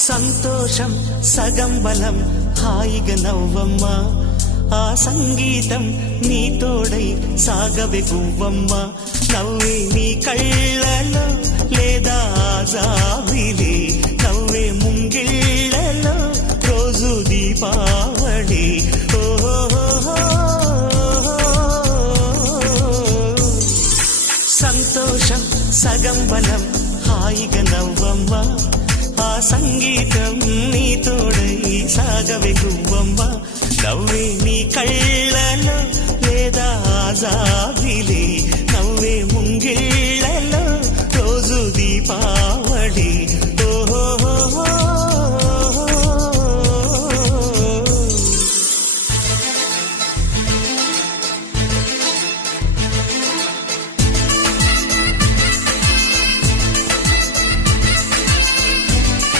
సంతోషం సగం బలం హాయిగా నవ్వమ్మ ఆ సంగీతం నీ తోడై సాగవే పువ్వమ్మ నవ్వే నీ కళ్ళలో లేదా జాబిలి నవ్వే ముంగిళ్ళలో రోజు దీపావళి సంతోషం సగం బలం హాయిగా నవ్వమ్మ ఆ సంగీతం నీ తోడై సాగవే పువ్వమ్మ నవ్వే నీ కళ్ళలో లేదా జాబిలి నవ్వే ముంగిళ్ళలో రోజు దీపా